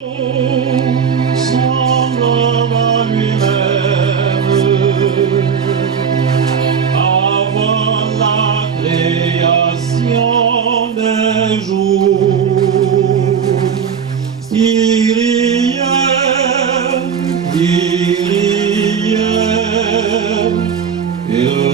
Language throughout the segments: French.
Semblable à lui-même, avant la création des jours, Kyrie, Kyrie, éléison.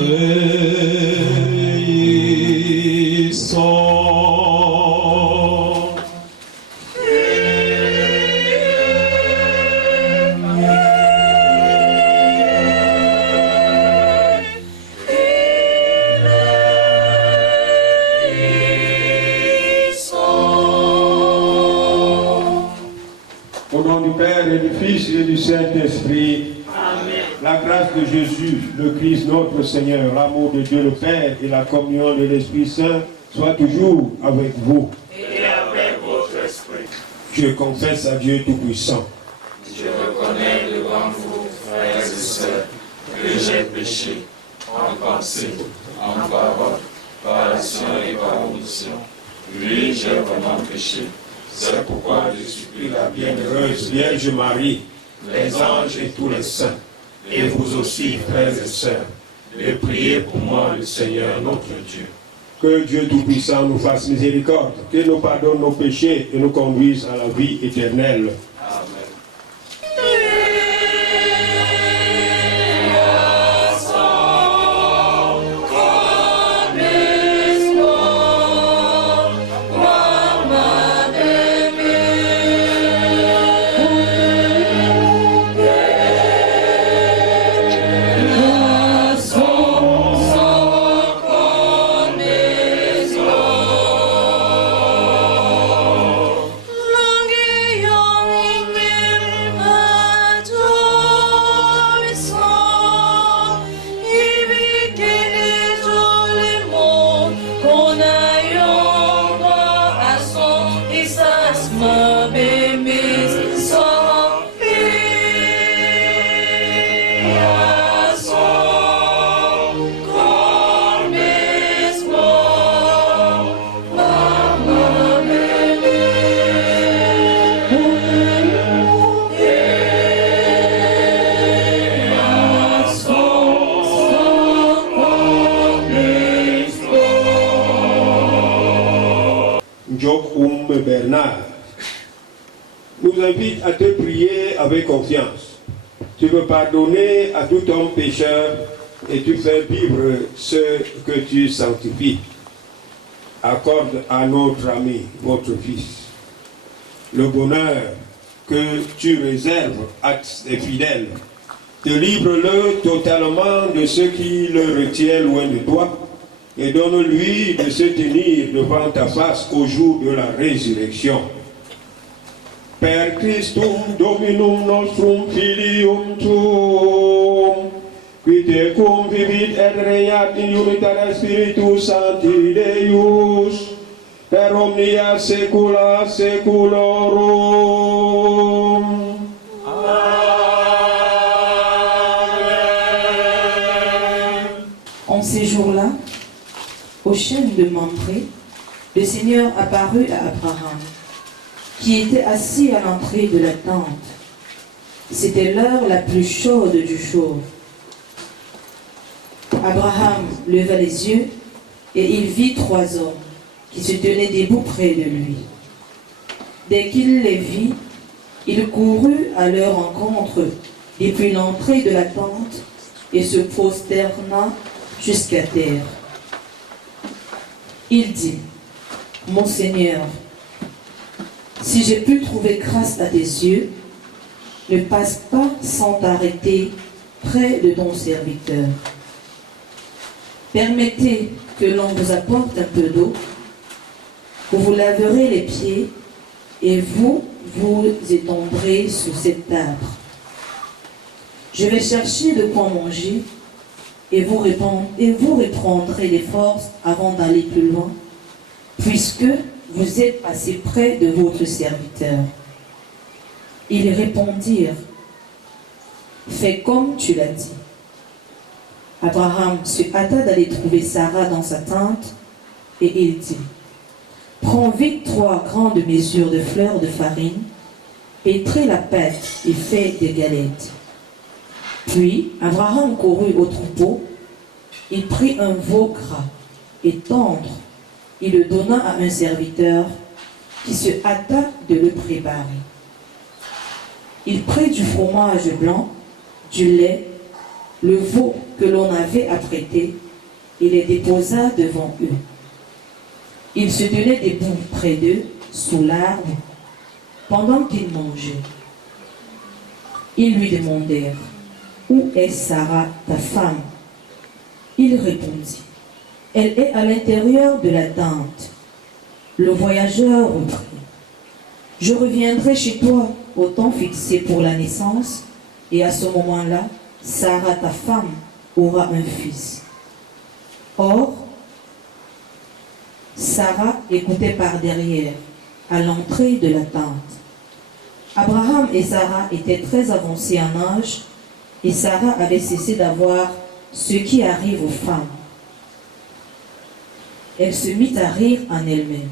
Au nom du Père et du Fils et du Saint-Esprit, Amen. la grâce de Jésus, le Christ notre Seigneur, l'amour de Dieu le Père et la communion de l'Esprit Saint soient toujours avec vous. Et avec votre esprit. Je confesse à Dieu Tout-Puissant. Je reconnais devant vous, frères et sœurs, que j'ai péché en pensée, en parole, par action et par omission. Oui, j'ai vraiment péché. C'est pourquoi je supplie la Bienheureuse bienheureuse Vierge Marie, les anges et tous les saints, et vous aussi, frères et sœurs, de prier pour moi le Seigneur notre Dieu. que Dieu Tout-Puissant nous fasse miséricorde, qu'il nous pardonne nos péchés et nous conduise à la vie éternelle. Amen. Bernard nous invite à te prier avec confiance. Tu veux pardonner à tout homme pécheur et tu fais vivre ce que tu sanctifies. Accorde à notre ami, votre fils, le bonheur que tu réserves à tes fidèles. Délivre-le totalement de ceux qui le retiennent loin de toi et donne-lui de se tenir devant ta face au jour de la résurrection. Per Christum Dominum nostrum Filium Tuum, qui te cum vivit et regnat in unitate Spiritus Sancti Deus, per omnia saecula saeculorum. En ces jours-là, au chêne de Mampré, le Seigneur apparut à Abraham, qui était assis à l'entrée de la tente. C'était l'heure la plus chaude du jour. Abraham leva les yeux et il vit 3 hommes qui se tenaient debout près de lui. Dès qu'il les vit, il courut à leur rencontre depuis l'entrée de la tente et se prosterna jusqu'à terre. Il dit, « Mon Seigneur, si j'ai pu trouver grâce à tes yeux, ne passe pas sans t'arrêter près de ton serviteur. Permettez que l'on vous apporte un peu d'eau, vous vous laverez les pieds et vous vous étendrez sous cet arbre. Je vais chercher de quoi manger et vous reprendrez les forces avant d'aller plus loin, puisque vous êtes assez près de votre serviteur. » Ils répondirent, « Fais comme tu l'as dit. » Abraham se hâta d'aller trouver Sarah dans sa tente, et il dit, « Prends vite 3 grandes mesures de fleurs de farine, pétrez la pâte et faites des galettes. Puis Abraham courut au troupeau, il prit un veau gras et tendre, il le donna à un serviteur qui se hâta de le préparer. Il prit du fromage blanc, du lait, le veau que l'on avait apprêté et les déposa devant eux. Il se tenait debout près d'eux, sous l'arbre, pendant qu'ils mangeaient. Ils lui demandèrent, « Où est Sarah, ta femme ?» Il répondit, « Elle est à l'intérieur de la tente. » Le voyageur reprit, « Je reviendrai chez toi au temps fixé pour la naissance, et à ce moment-là, Sarah, ta femme, aura un fils. » Or, Sarah écoutait par derrière, à l'entrée de la tente. Abraham et Sarah étaient très avancés en âge, et Sarah avait cessé d'avoir ce qui arrive aux femmes. Elle se mit à rire en elle-même.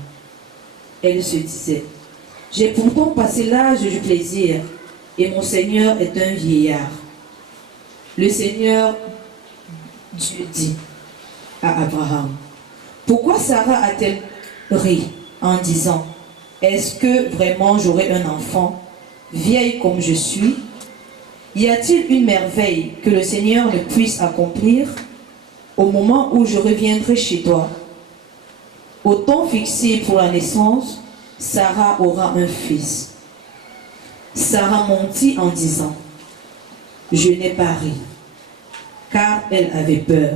Elle se disait, « J'ai pourtant passé l'âge du plaisir, et mon Seigneur est un vieillard. » Le Seigneur Dieu dit à Abraham, « Pourquoi Sarah a-t-elle ri en disant, « Est-ce que vraiment j'aurai un enfant, vieille comme je suis? Y a-t-il une merveille que le Seigneur ne puisse accomplir au moment où je reviendrai chez toi? » Au temps fixé pour la naissance, Sarah aura un fils. Sarah mentit en disant, « Je n'ai pas ri, car elle avait peur. »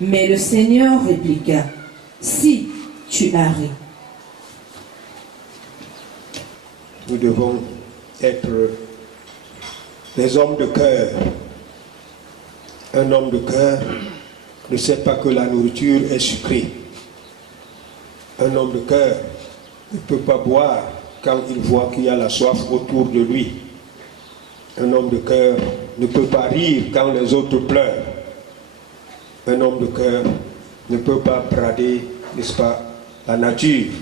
Mais le Seigneur répliqua, « Si tu as ri. » Nous devons être des hommes de cœur. Un homme de cœur ne sait pas que la nourriture est sucrée. Un homme de cœur ne peut pas boire quand il voit qu'il y a la soif autour de lui. Un homme de cœur ne peut pas rire quand les autres pleurent. Un homme de cœur ne peut pas brader, n'est-ce pas, la nature.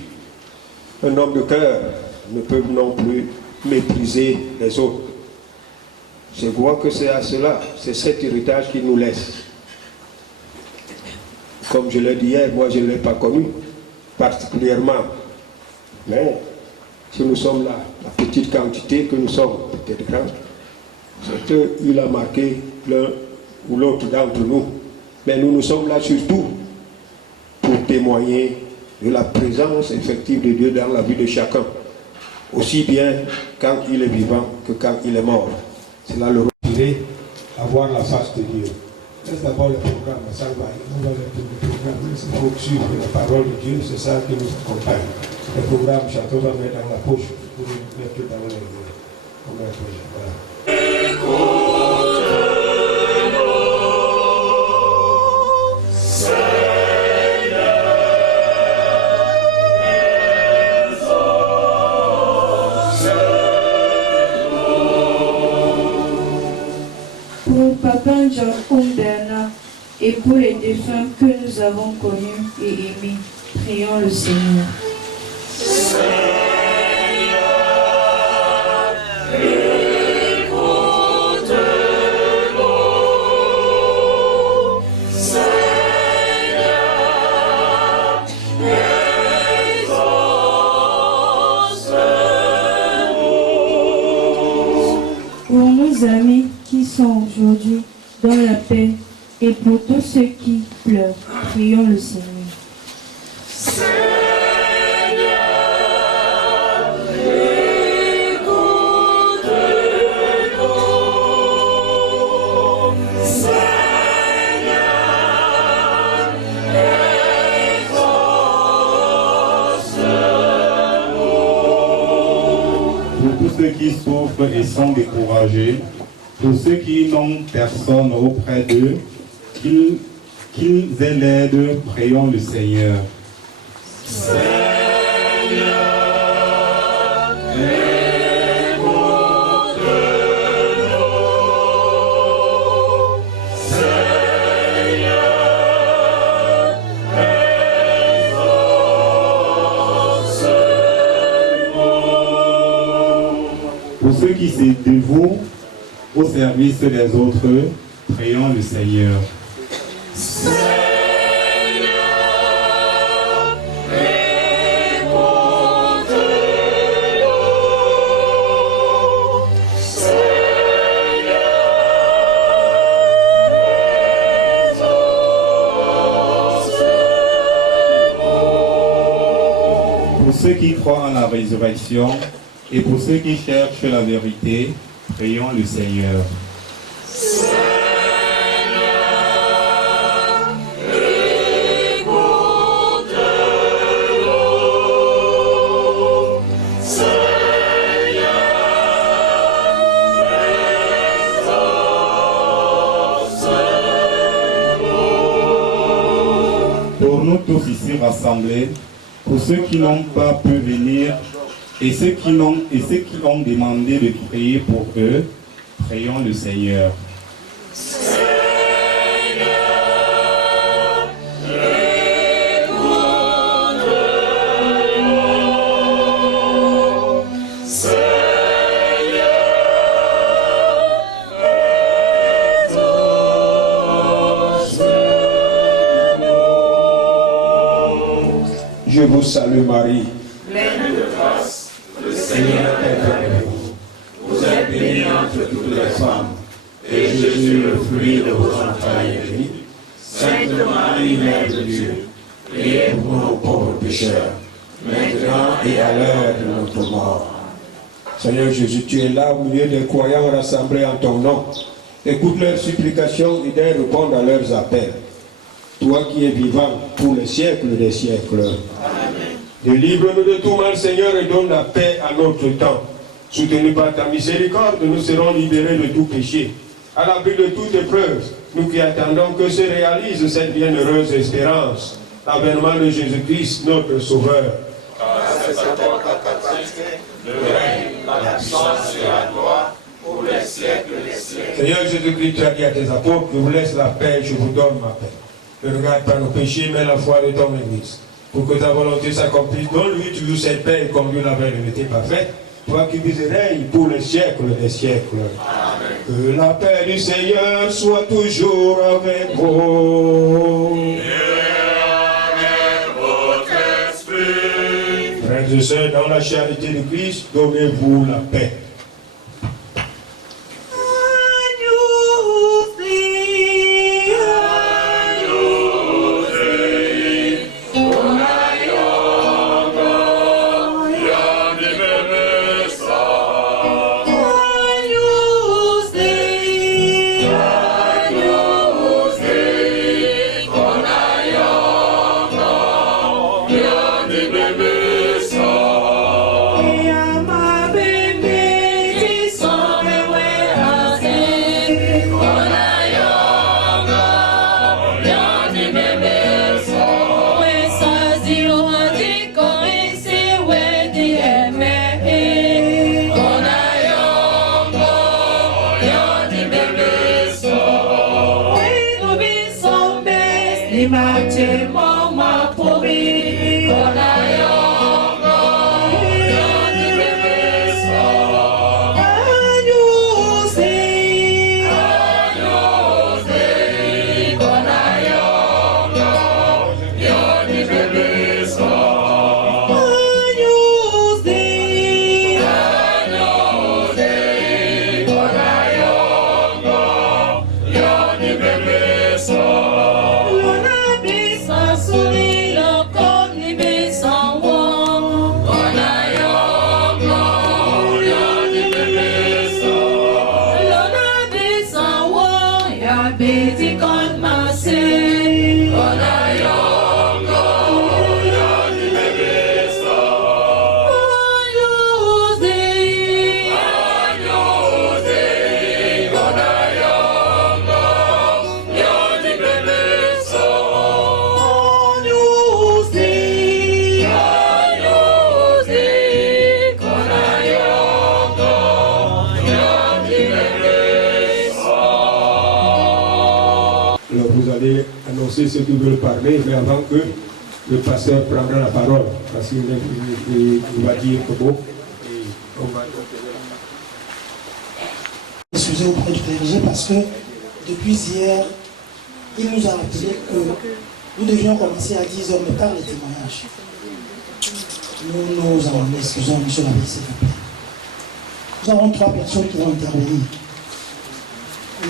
Un homme de cœur ne peut non plus mépriser les autres. Je vois que c'est à cela, c'est cet héritage qu'il nous laisse. Comme je l'ai dit hier, moi je ne l'ai pas connu particulièrement. Mais si nous sommes là, la petite quantité que nous sommes, peut-être grande, c'est qu'il a marqué l'un ou l'autre d'entre nous. Mais nous sommes là surtout pour témoigner de la présence effective de Dieu dans la vie de chacun. Aussi bien quand il est vivant que quand il est mort. C'est là le retirer, avoir la face de Dieu. C'est d'abord le programme, ça va. On va le programme, il faut suivre la parole de Dieu, c'est ça qui nous accompagne. Le programme, chacun va mettre dans la poche pour le mettre dans le voilà. Pour Papa John Bernard et pour les défunts que nous avons connus et aimés, prions le Seigneur. Pour nos amis qui sont aujourd'hui dans la paix et pour tous ceux qui pleurent, prions le Seigneur. Pour tous ceux qui souffrent et sont découragés, pour ceux qui n'ont personne auprès d'eux, qu'ils aient l'aide, prions le Seigneur. ceux qui se dévouent au service des autres, prions le Seigneur. Pour ceux qui croient en la résurrection et pour ceux qui cherchent la vérité, prions le Seigneur. Pour nous tous ici rassemblés, pour ceux qui n'ont pas pu venir et ceux qui ont demandé de prier pour eux, prions le Seigneur. Je vous salue Marie. Pleine de grâce, le Seigneur est avec vous. Vous êtes bénie entre toutes les femmes, et Jésus, le fruit de vos entrailles, est béni. Sainte Marie, Mère de Dieu, priez pour nous pauvres pécheurs, maintenant et à l'heure de notre mort. Seigneur Jésus, tu es là au milieu des croyants rassemblés en ton nom. Écoute leurs supplications et d'aide répondre à leurs appels. Toi qui es vivant pour les siècles des siècles. Amen. Délivre-nous de tout mal, Seigneur, et donne la paix à notre temps. Soutenus par ta miséricorde, nous serons libérés de tout péché. À l'abri de toute épreuve, nous qui attendons que se réalise cette bienheureuse espérance, l'avènement de Jésus-Christ, notre Sauveur. Car c'est à toi qu'appartient le règne, la puissance et la gloire pour les siècles des siècles. Seigneur Jésus-Christ, tu as dit à tes apôtres, je vous laisse la paix, je vous donne ma paix. Ne regarde pas nos péchés, mais la foi de ton Église. Pour que ta volonté s'accomplisse, donne-lui toujours cette paix et comme Dieu l'avait n'était pas faite. Toi qui vis et règnes pour les siècles des siècles. Amen. Que la paix du Seigneur soit toujours avec vous. Et avec votre esprit. Frères et sœurs, dans la charité de Christ, donnez-vous la paix. Annoncer ceux qui veulent parler, mais avant que le pasteur prendra la parole, parce qu'il va dire que bon, et on va donc diffuser auprès du clergé parce que depuis hier, il nous a rappelé que nous devions commencer à 10h, mais par les témoignages. Nous nous en excusons, monsieur l'abbé, s'il vous plaît. Nous avons 3 personnes qui vont intervenir.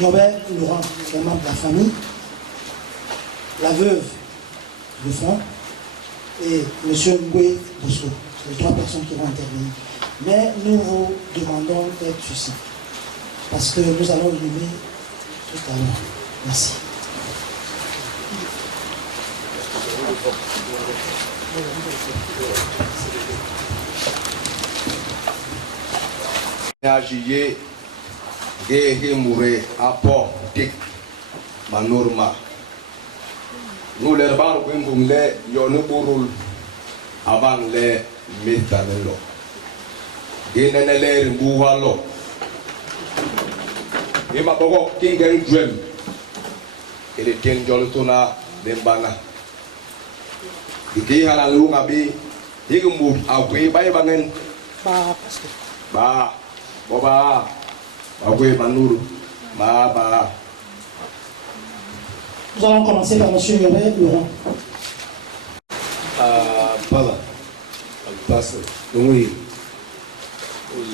Nobel Laurent, qui est membre de la famille, la veuve de fond, et monsieur Ngwe Bosco. C'est les 3 personnes qui vont intervenir. Mais nous vous demandons d'être succinct, parce que nous allons le nommer tout à l'heure. Merci. Agiye gehe mure apo tik manorma nous les bar gwingum le yonu burul avant le metanelo genene le mbuwalo ima bogo kingen dwem ele ten joltona dembana diki hala lu ngabi digumbu akwe bay bangen Bah, pasteur. ba boba akwe manuru ba. Nous allons commencer par monsieur Nobel Laurent. Baba, pastor, oui,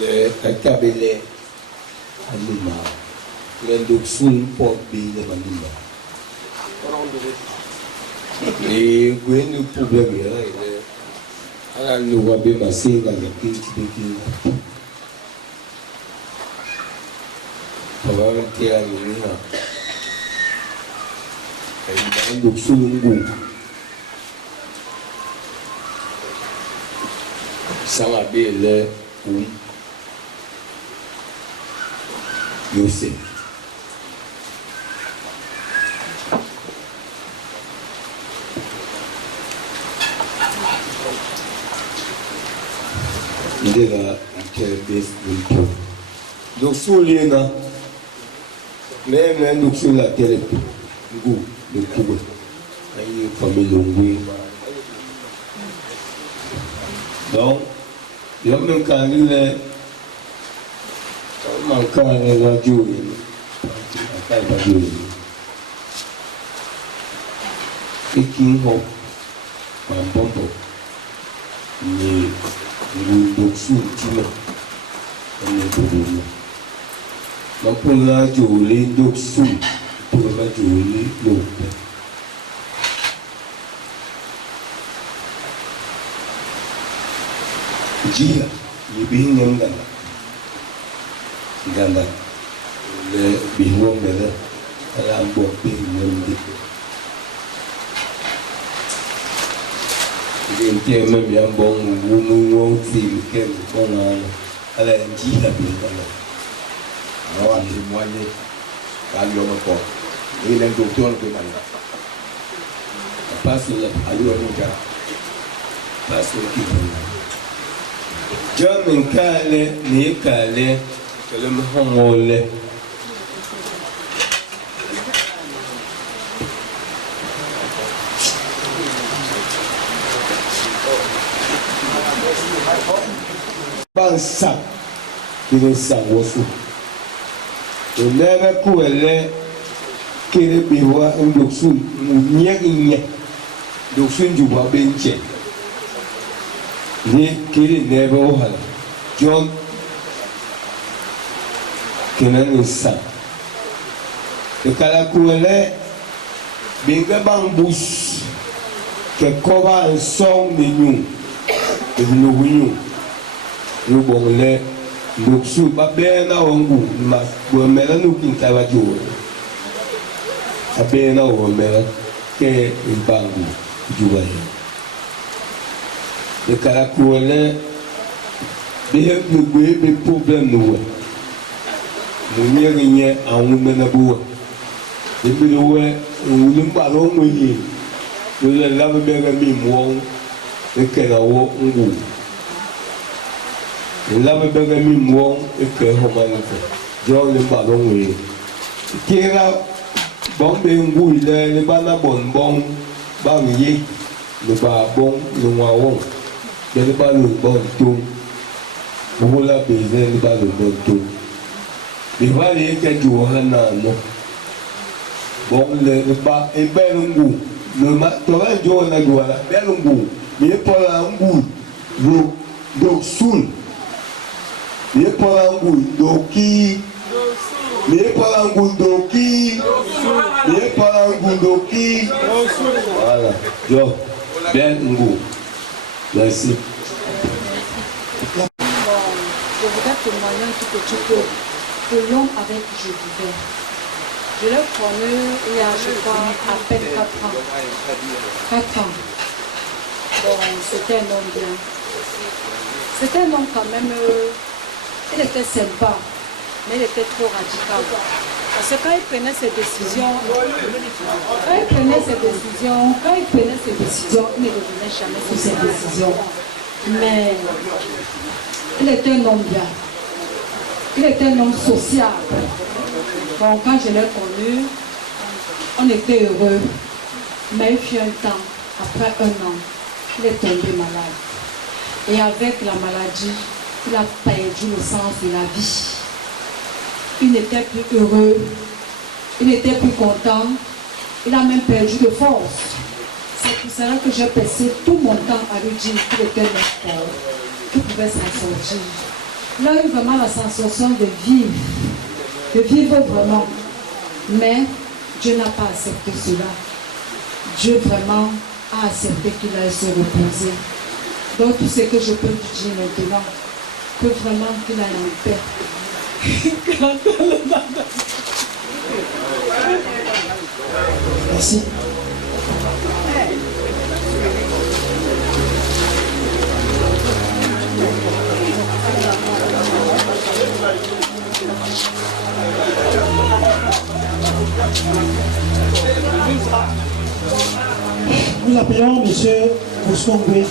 le kakabele anima, le doxul pour bile manima. Et gwen problème là, il a nous va bien masser dans le petit. Papa qui a venu là. Et il doxul ngu. Sama bele Yosef. Ndela bes bulto. Donc sous l'ena, même donc sur la terre, le coup, aïe famille longue. Donc, il y a même quand il est manquant la radio, et qui ont un bon temps, mais nous sommes sous-tirés, on est pour nous. Donc, pour la radio, les deux sous, pour la radio, les l'autre. Jia, il est Ganda, le bihon mele, elle a un bon pays même. Il est même bien bon, ou film, quel bon elle a un jia bien. Alors, à témoigner, à lui en encore. Et il est un docteur de malade. Passe À lui en encore. passe qui Jamin kale, ni kale, que le mahongole. Bansa, il est sans wosu. Le nègre couelle, qui est biwa, un doxul, n'y doxul du bois benché. Ni kiri nebe ohala John kenan insa e kala kuele binga bambus ke koba en song ni ñu e lu ñu lu bonle lu su ba bena wangu ma bo mela nu kin ka ba jo abena o mela ke bangu juwa le caracolé bien des problèmes nous n'y a rien à un menaboua et puis nous ne parlons ni nous ne l'avons bien mis moi et qu'elle a ou nous l'avons bien mis moi et que John le ballon oui qui est là bon ben vous il est le bana bon bangé le bon le waouh le bas le bon tout, vous la baiser le bas le bon tout. Il va aller quelque chose non. Bon, le bas est bel goût. Le matin, jour na joie, bel goût. Mais pas un goût. Donc, soul. Mais pas un goût. Doki. Mais pas un goût. Doki. Mais pas un goût. Doki. Voilà. Jo, bel goût. Merci. Je voudrais témoigner un tout petit peu de l'homme avec qui je vivais. Je l'ai connu il y a, je crois, à peine 4 ans. 4 ans. Bon, c'était un homme bien. C'était un homme quand même, il était sympa, mais il était trop radical. Parce que quand il prenait ses décisions, il ne revenait jamais sur ses décisions. Mais il était un homme bien. Il était un homme social. Bon, quand je l'ai connu, on était heureux. Mais il fut un temps, après 1 an, il est tombé malade. Et avec la maladie, il a perdu le sens de la vie. Il n'était plus heureux. Il n'était plus content. Il a même perdu de force. C'est pour cela que j'ai passé tout mon temps à lui dire qu'il était notre fort, qu'il pouvait s'en sortir. Il a eu vraiment la sensation de vivre vraiment. Mais Dieu n'a pas accepté cela. Dieu vraiment a accepté qu'il aille se reposer. Donc tout ce que je peux lui dire maintenant, que vraiment qu'il aille en paix. Merci. Nous appelons M. Bosco-Ngoué.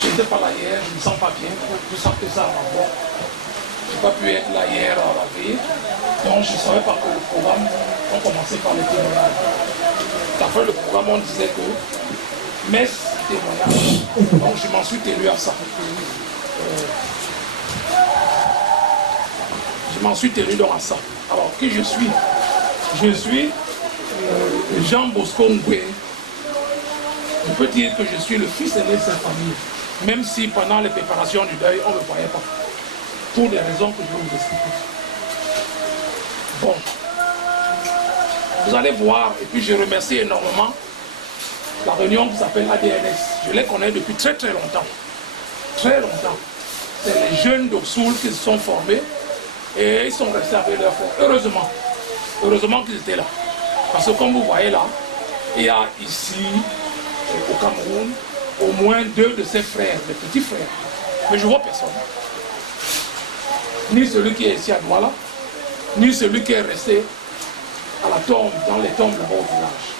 Je n'étais pas là hier, je ne me sens pas bien, je sens que ça va voir. Je n'ai pas pu être là hier à la veille, donc je ne savais pas que le programme, on commençait par les témoignages. Après le programme, on disait que messe, témoignage. Donc je m'en suis tenu à ça. Je m'en suis tenu donc à ça. Alors qui je suis? Je suis Jean Bosco Ngoué. Je peux dire que je suis le fils aîné de cette famille. Même si pendant les préparations du deuil, on ne me voyait pas. Pour des raisons que je vais vous expliquer. Bon. Vous allez voir, et puis je remercie énormément la réunion qui s'appelle ADNS. Je les connais depuis très très longtemps. Très longtemps. C'est les jeunes d'Oursoul qui se sont formés et ils sont restés avec leur frère. Heureusement. Heureusement qu'ils étaient là. Parce que comme vous voyez là, il y a ici, au Cameroun, au moins 2 de ses frères, des petits frères. Mais je ne vois personne. Ni celui qui est ici à Douala, ni celui qui est resté à la tombe, dans les tombes là-bas au village.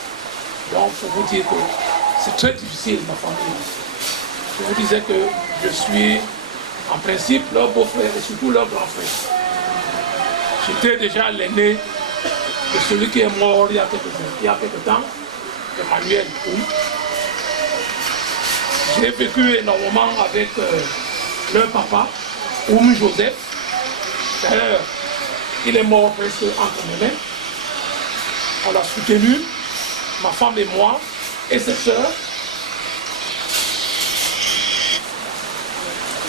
Donc, il faut vous dire que c'est très difficile, ma famille. Je vous disais que je suis, en principe, leur beau-frère et surtout leur grand frère. J'étais déjà l'aîné de celui qui est mort il y a quelques temps, Emmanuel Oum. J'ai vécu énormément avec leur papa, Oum Joseph. D'ailleurs, il est mort presque entre mes mains. On l'a soutenu, ma femme et moi, et ses sœurs.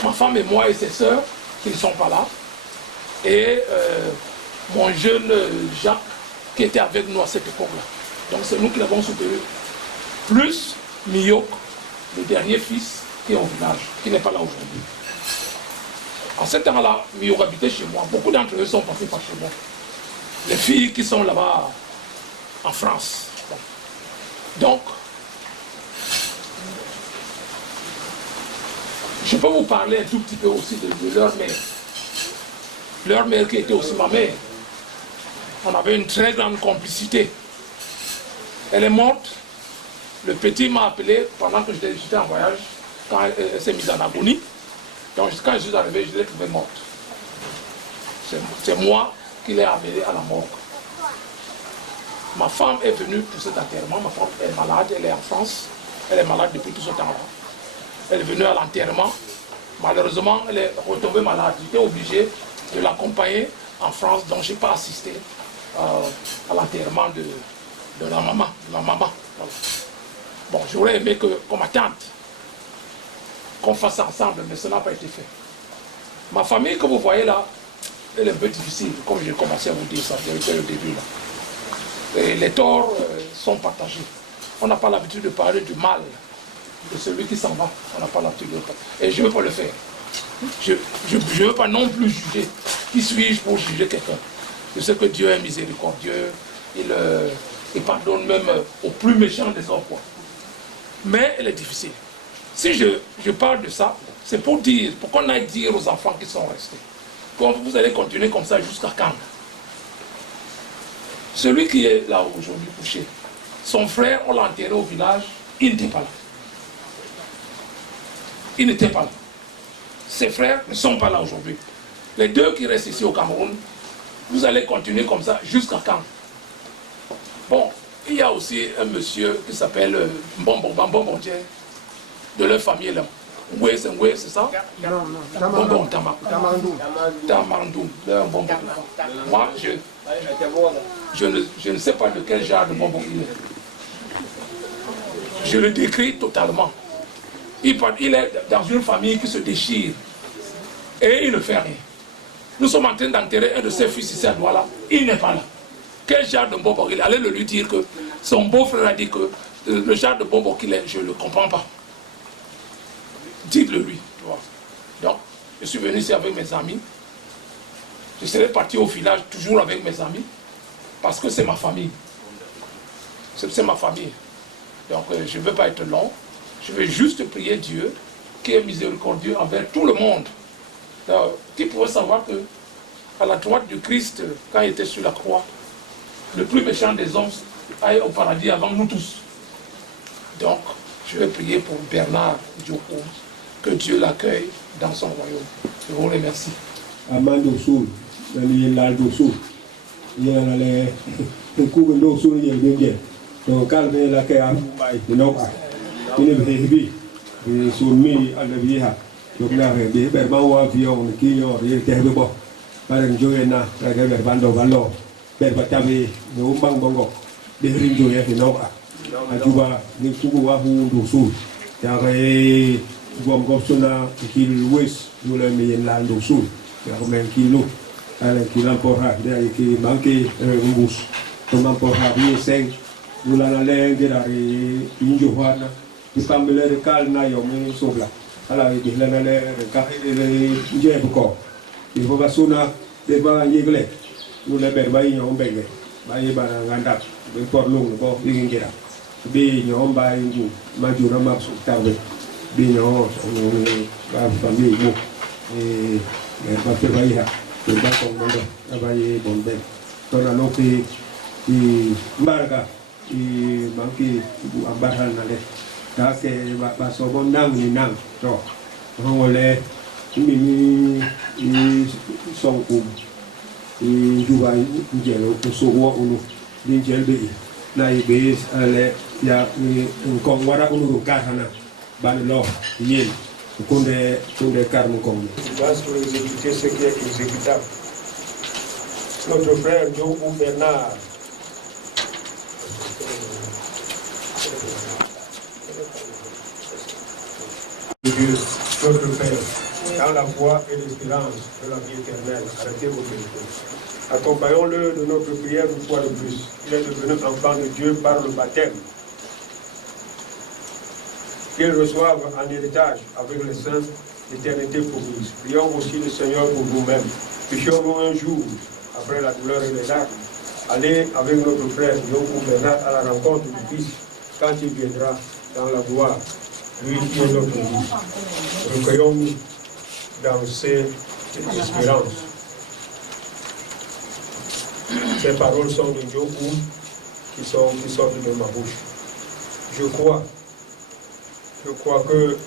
Ma femme et moi et ses sœurs, qui ne sont pas là. Et mon jeune Jacques, qui était avec nous à cette époque-là. Donc c'est nous qui l'avons soutenu. Plus Miyok, le dernier fils, qui est au village, qui n'est pas là aujourd'hui. En ce temps-là, Miyok habitait chez moi. Beaucoup d'entre eux sont passés par chez moi. Les filles qui sont là-bas en France. Bon. Donc, je peux vous parler un tout petit peu aussi de leur mère. Leur mère qui était aussi ma mère. On avait une très grande complicité. Elle est morte. Le petit m'a appelé pendant que j'étais en voyage, quand elle s'est mise en agonie. Donc quand je suis arrivé, je l'ai trouvée morte. C'est moi qui l'ai amenée à la mort. Ma femme est venue pour cet enterrement. Ma femme est malade, elle est en France. Elle est malade depuis tout ce temps-là. Elle est venue à l'enterrement. Malheureusement, elle est retombée malade. J'étais obligé de l'accompagner en France, donc je n'ai pas assisté à l'enterrement de la maman. Voilà. Bon, j'aurais aimé que, comme ma tante, qu'on fasse ensemble, mais ça n'a pas été fait. Ma famille, que vous voyez là, elle est un peu difficile, comme j'ai commencé à vous dire ça dès le début là. Et les torts sont partagés. On n'a pas l'habitude de parler du mal de celui qui s'en va. On n'a pas l'habitude de parler. Et je ne veux pas le faire. Je ne veux pas non plus juger. Qui suis-je pour juger quelqu'un? Je sais que Dieu est miséricordieux. Il pardonne même aux plus méchants des hommes. Quoi. Mais elle est difficile. Si je parle de ça, c'est pour qu'on aille dire aux enfants qui sont restés. Vous allez continuer comme ça jusqu'à quand? Celui qui est là aujourd'hui couché, son frère, on l'a enterré au village, il n'était pas là. Il n'était pas là. Ses frères ne sont pas là aujourd'hui. Les deux qui restent ici au Cameroun, vous allez continuer comme ça jusqu'à quand? Bon, il y a aussi un monsieur qui s'appelle Mbombo de leur famille là. Oui, c'est ça? Bonbon Tamandou. Moi, je ne sais pas de quel genre de bonbon il est. Je le décris totalement. Il est dans une famille qui se déchire. Et il ne fait rien. Nous sommes en train d'enterrer un de ses fils ici à Douala. Il n'est pas là. Quel genre de bonbon il est? Allez le lui dire que son beau-frère a dit que le genre de bonbon qu'il est, je ne le comprends pas. Dites-le lui. Donc, je suis venu ici avec mes amis. Je serai parti au village toujours avec mes amis. Parce que c'est ma famille. C'est ma famille. Donc, je ne veux pas être long. Je vais juste prier Dieu, qui est miséricordieux envers tout le monde. Donc, qui pourrait savoir que, à la droite du Christ, quand il était sur la croix, le plus méchant des hommes aille au paradis avant nous tous. Donc, je vais prier pour Bernard Dioko, que Dieu l'accueille dans son royaume. Je vous remercie. Amando Soul, Naldo Soul, il y a les coups de Soul, il y a bien. Donc, quand il y a la il y a soumis à la vie. Donc, là, il y a des avions qui ont été bon. Par exemple, il y a des bandes valor. Berbatabe, ne umbang bongo, de rinjo ya hinoa. Ajuba ni kubu wahu dosul. Yare gom sona kil wes nula meyen la dosul. Ya komen kilo. Ale kilan porha de ki manke umbus. Tomam porha bi seng nula na lenge dari injo wana. Dipambele rekal na yo me sobla. Ala di lana le ka ile nje buko. Ibo basuna de ba yegle. Nous les berbaïs ont bégué, baïe baranganda, le port long, le port d'ingira. Bignon, baïe, majura maps, tarde, bignon, la famille, et les batebaïa, le bâton, la baïe, bon ben. Ton anopi, Mbarga, manqué, à Baran, là, c'est ma seconde nang, ni nang, donc, on les, sont juga njelo usuwa ulu di jelbe na ibe ale ya ngong wara ulu kahana ban lo yen kunde karmu kong. Grâce pour exécuter ce qui est exécutable. Notre frère Dieu Bernard Dieu, notre Père, dans la foi et l'espérance de la vie éternelle, arrêtez vos vérités. Accompagnons-le de notre prière une fois de plus. Il est devenu enfant de Dieu par le baptême. Qu'il reçoive en héritage avec les saints l'éternité promise. Prions aussi le Seigneur pour vous-même. Puissions-nous un jour, après la douleur et les larmes, aller avec notre frère Dioko Bernard à la rencontre du Fils quand il viendra dans la gloire. Lui qui est notre vie. Recueillons-nous dans ces espérances. Ces paroles sont de Dioko qui sortent de ma bouche. Je crois que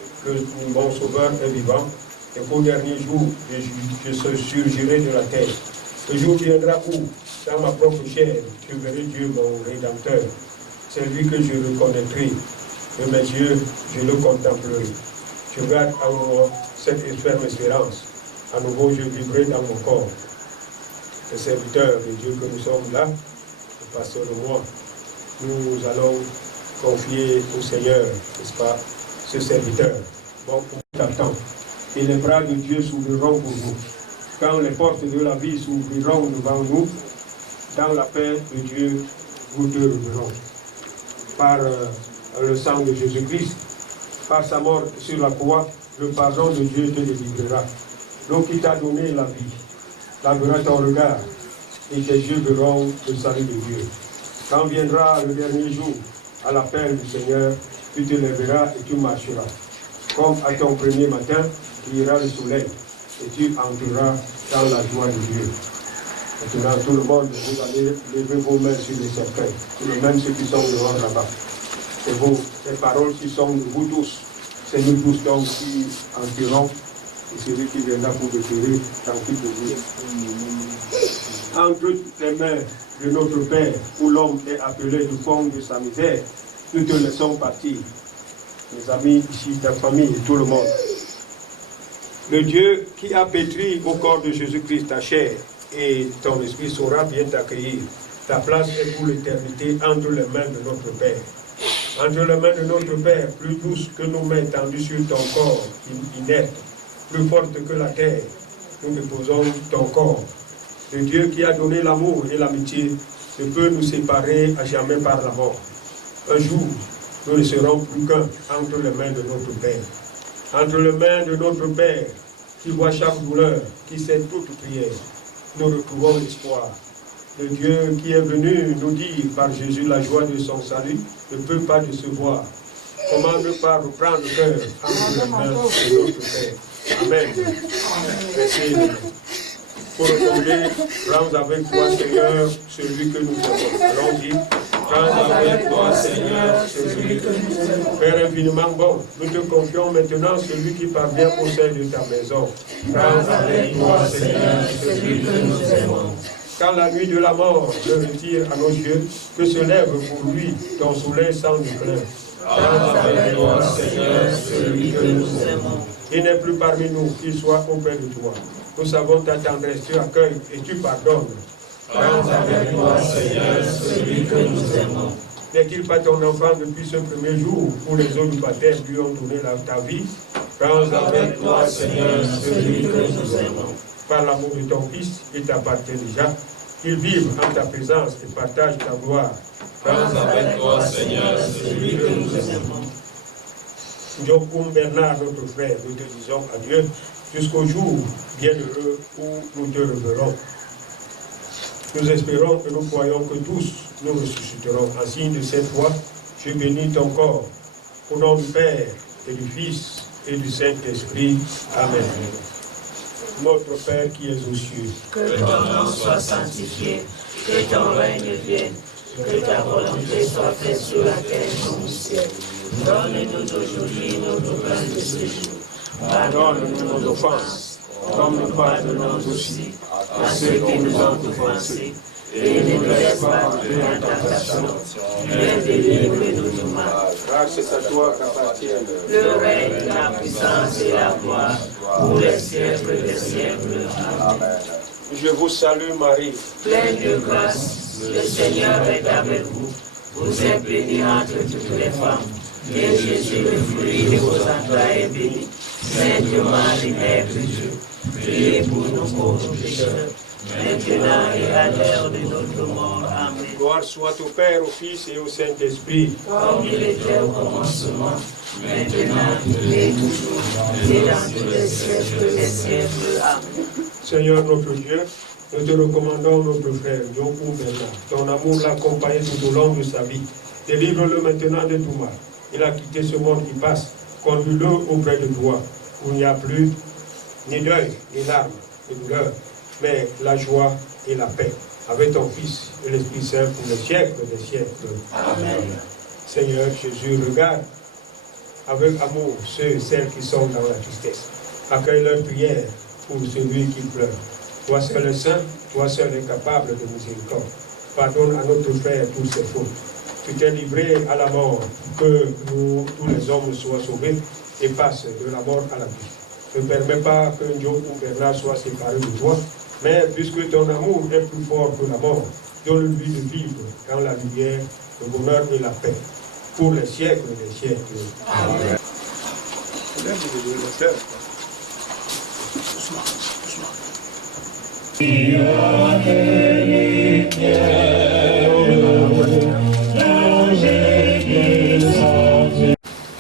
mon Sauveur est vivant et qu'au dernier jour, je surgirai de la terre. Le jour viendra où, dans ma propre chair, je verrai Dieu, mon Rédempteur. C'est lui que je reconnaîtrai. De mes yeux, je le contemplerai. Je garde en moi cette ferme espérance. À nouveau, je vibrerai dans mon corps. Les serviteurs de Dieu que nous sommes là, le pasteur et moi, nous allons confier au Seigneur, n'est-ce pas, ce serviteur. Bon, on t'attend. Et les bras de Dieu s'ouvriront pour vous. Quand les portes de la vie s'ouvriront devant nous, dans la paix de Dieu, vous deux reverrons. Par le sang de Jésus-Christ, par sa mort sur la croix, le pardon de Dieu te délivrera. Donc il t'a donné la vie, lavera ton regard, et tes yeux verront le salut de Dieu. Quand viendra le dernier jour, à l'appel du Seigneur, tu te lèveras et tu marcheras. Comme à ton premier matin, il ira le soleil, et tu entreras dans la joie de Dieu. Maintenant, tout le monde, vous allez lever vos mains sur les cercueils, même ceux qui sont dehors là-bas. C'est vous, ces paroles qui sont de vous tous. C'est nous tous donc qui entrerons, et celui qui viendra pour déterrer, tant pis pour vous. Entre les mains de notre Père, où l'homme est appelé du fond de sa misère, nous te laissons partir. Mes amis ici, ta famille et tout le monde. Le Dieu qui a pétri au corps de Jésus-Christ ta chair et ton esprit saura bien t'accueillir. Ta place est pour l'éternité entre les mains de notre Père. Entre les mains de notre Père, plus douce que nos mains tendues sur ton corps inerte, plus forte que la terre, nous déposons ton corps. Le Dieu qui a donné l'amour et l'amitié ne peut nous séparer à jamais par la mort. Un jour, nous ne serons plus qu'un entre les mains de notre Père. Entre les mains de notre Père, qui voit chaque douleur, qui sait toute prière, nous retrouvons l'espoir. Le Dieu qui est venu nous dire par Jésus la joie de son salut ne peut pas décevoir. Comment ne pas reprendre le cœur entre les mains de notre Père. Amen. Merci. Pour retomber, prends avec toi, Seigneur, celui que nous aimons. Allons-y. Prends avec toi, Seigneur, celui que nous aimons. Père infiniment bon, nous te confions maintenant celui qui parvient au sein de ta maison. Prends avec toi, Seigneur, celui que nous aimons. Quand la nuit de la mort se retire à nos yeux, que se lève pour lui ton soleil sans déclin. Prends avec toi, Seigneur, celui que nous aimons. Il n'est plus parmi nous, qu'il soit auprès de toi. Nous savons ta tendresse, tu accueilles et tu pardonnes. Prends avec toi, Seigneur, celui que nous aimons. N'est-il pas ton enfant depuis ce premier jour où les eaux du baptême lui ont donné ta vie? Prends avec toi, Seigneur, celui que nous aimons. Par l'amour de ton Fils, il t'appartient déjà. Qu'il vive en ta présence et partage ta gloire. Prends avec toi, Seigneur, celui que nous aimons. Joachim Bernard, notre frère, nous te disons adieu jusqu'au jour bienheureux où nous te reverrons. Nous espérons et nous croyons que tous nous ressusciterons. En signe de cette foi, je bénis ton corps. Au nom du Père et du Fils et du Saint-Esprit. Amen. Notre Père qui es aux cieux, que ton nom soit sanctifié, que ton règne vienne, que ta volonté soit faite sur la terre comme au ciel. Donne-nous aujourd'hui notre pain de ce jour. Pardonne-nous nos offenses, comme nous pardonnons aussi à ceux qui nous ont offensés, et ne nous laisse pas entrer en tentation, mais délivre-nous du mal. Grâce à toi qu'appartiennent le règne, la puissance et la gloire, pour les siècles des siècles. Amen. Je vous salue Marie, pleine de grâce, le Seigneur est avec vous. Vous êtes bénie entre toutes les femmes, et Jésus, le fruit de vos entrailles, est béni. Sainte Marie, Mère de Dieu, priez pour nous pauvres pécheurs, maintenant et à l'heure de notre mort. Amen. Gloire soit au Père, au Fils et au Saint-Esprit. Comme il était au commencement, maintenant et toujours, et dans tous les siècles des siècles. Amen. Seigneur notre Dieu, nous te recommandons notre frère Joachim Bernard. Ton amour l'accompagne tout au long de sa vie. Délivre-le maintenant de tout mal. Il a quitté ce monde qui passe. Conduis-le auprès de toi, où il n'y a plus ni deuil, ni larmes, ni douleur, mais la joie et la paix, avec ton Fils et l'Esprit Saint pour les siècles des siècles. Amen. Seigneur Jésus, regarde avec amour ceux et celles qui sont dans la tristesse. Accueille leur prière pour celui qui pleure. Toi seul est saint, toi seul est capable de miséricorde. Pardonne à notre frère toutes ses fautes. Tu t'es livré à la mort, que nous, tous les hommes, soient sauvés et passent de la mort à la vie. ne permets pas qu'un jour où Bernard soit séparé de toi, mais puisque ton amour est plus fort que la mort, donne-lui de vivre dans la lumière, le bonheur et la paix, pour les siècles des siècles. Amen.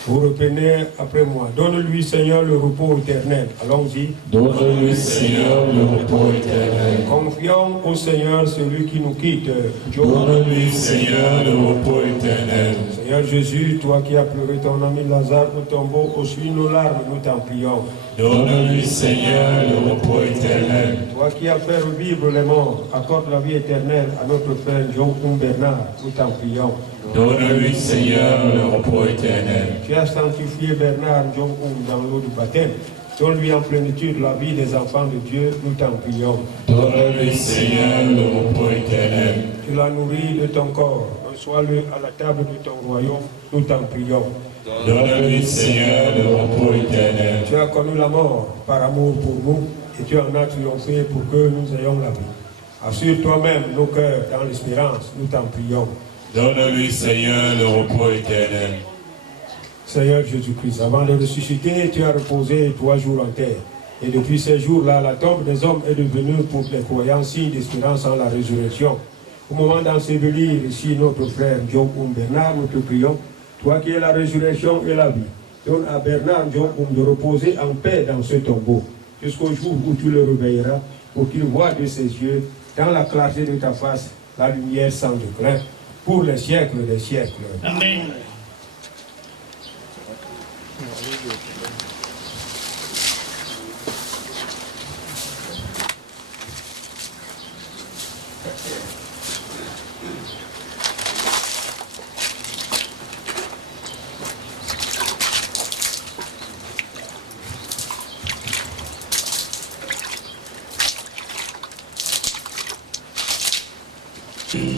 Vous reprenez après moi. Donne-lui, Seigneur, le repos éternel. Allons-y. Donne-lui, Seigneur, le repos éternel. Confions au Seigneur celui qui nous quitte. Donne-lui, Seigneur, le repos éternel. Seigneur Jésus, toi qui as pleuré ton ami Lazare au tombeau, essuie nos larmes, nous t'en prions. Donne-lui, Seigneur, le repos éternel. Toi qui as fait revivre les morts, accorde la vie éternelle à notre frère John Bernard, nous t'en prions. Donne-lui, Seigneur, le repos éternel. Tu as sanctifié Bernard John dans l'eau du baptême. Donne-lui en plénitude la vie des enfants de Dieu, nous t'en prions. Donne-lui, Seigneur, le repos éternel. Tu l'as nourri de ton corps, reçois-le à la table de ton royaume, nous t'en prions. Donne-lui, Seigneur, le repos éternel. Tu as connu la mort par amour pour nous et tu en as triomphé pour que nous ayons la vie. Assure toi-même nos cœurs dans l'espérance, nous t'en prions. Donne-lui, Seigneur, le repos éternel. Seigneur Jésus-Christ, avant de ressusciter, tu as reposé 3 jours en terre. Et depuis ces jours-là, la tombe des hommes est devenue pour les croyants signe d'espérance en la résurrection. Au moment d'ensevelir ici notre frère John Bernard, nous te prions, toi qui es la résurrection et la vie, donne à Bernard John de reposer en paix dans ce tombeau, jusqu'au jour où tu le réveilleras, pour qu'il voie de ses yeux, dans la clarté de ta face, la lumière sans déclin, pour les siècles des siècles. Amen.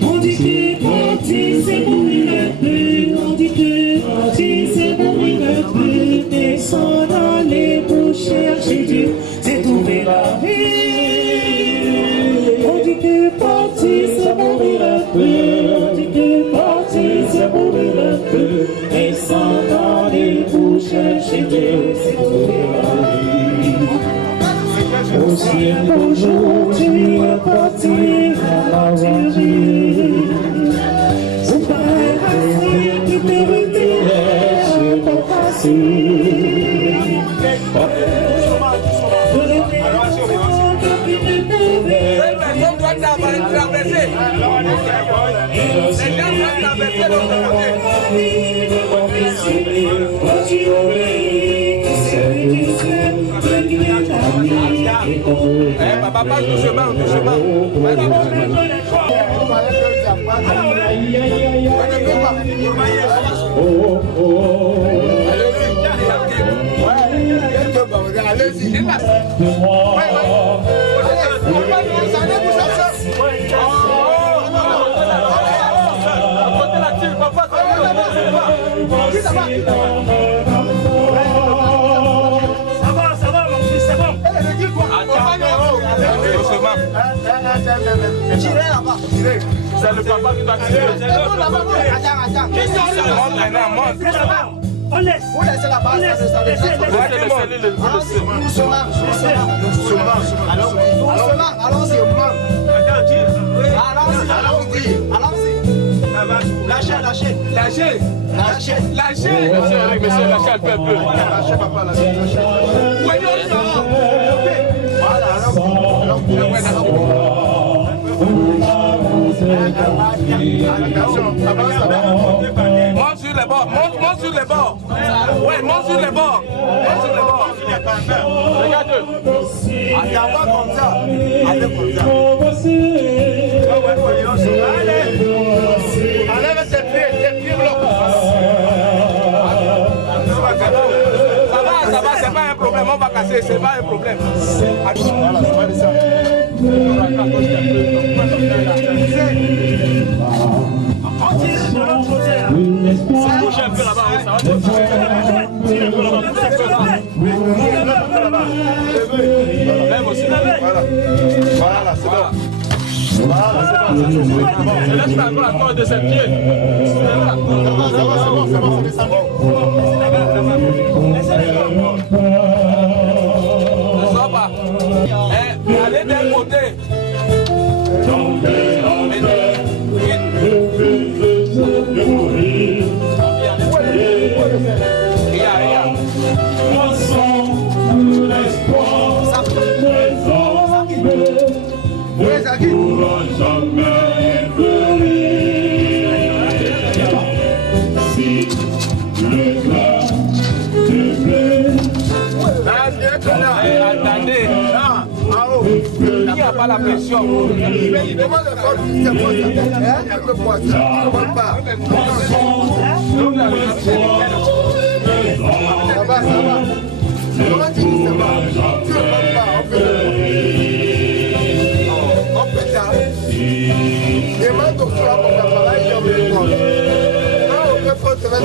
On dit que parti c'est mourir un peu, on dit que parti c'est mourir un peu, mais sans aller pour chercher Dieu, c'est trouver la vie. On dit que parti c'est mourir un peu, on dit que parti c'est mourir un peu, mais sans aller pour chercher Dieu, c'est trouver la vie. Au ciel aujourd'hui est parti à l'aventure. C'est pas un racine qui mérite d'être pas facile. Personne doit traverser. Les gens doivent traverser l'autre côté. Papa, passe doucement, doucement. Allez-y. Ça va, mon fils, c'est bon. Tirez là-bas. C'est le papa qui doit tirer. On laisse. Vous laissez là-bas. Allons-y. Lâchez. Lâchez un peu. Lâchez, papa, lâchez. Voilà, monte sur les bords, monte sur les bords. Ouais, monte sur les bords. Regarde. Allez comme ça. Allez avec tes pieds bloqués. Ça va, c'est pas un problème, on va casser, c'est pas un problème. Voilà, ça va descendre. Bouge un peu là-bas, ça va. Voilà, c'est bon. Voilà, c'est bon. Je laisse encore la corde de ses pieds. C'est bon, c'est bon. Ne sors pas. Allez d'un côté. Attendez, il n'y a pas la pression. Il demande de faire du ça va. Comment tu dis ça va? Tu ne parles pas, on fait ça. Demande au soir pour la parole, il va prendre. Quand on fait faute, on va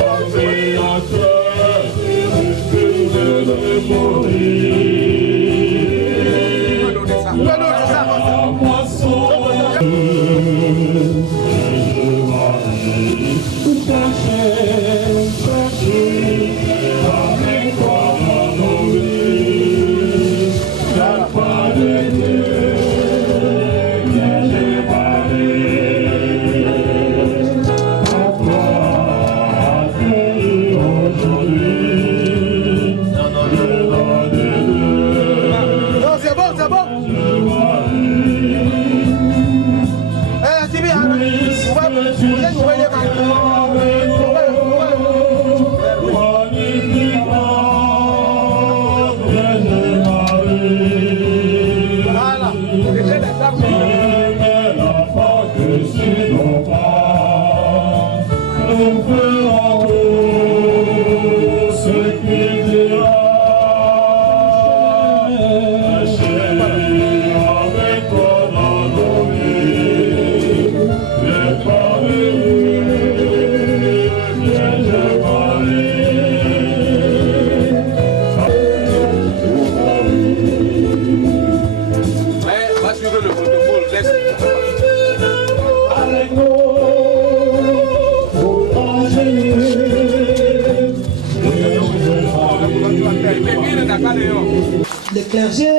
Le clergé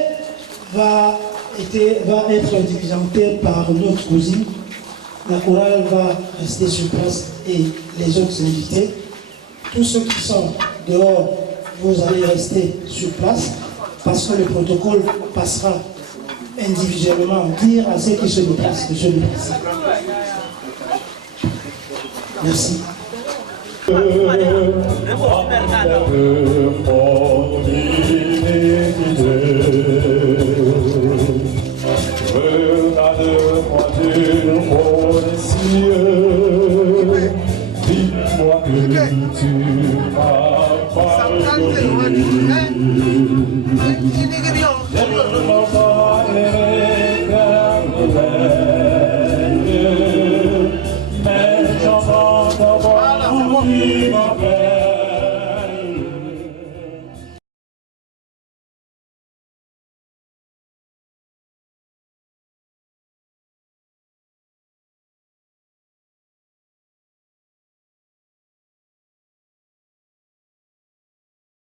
va être dirigeanté par notre cousine. La chorale va rester sur place et les autres invités. Tous ceux qui sont dehors, vous allez rester sur place parce que le protocole passera individuellement. Dire à ceux qui se déplacent de se déplacer. Merci. Regarde-moi du monde cieux, dis-moi que tu m'as pardonné.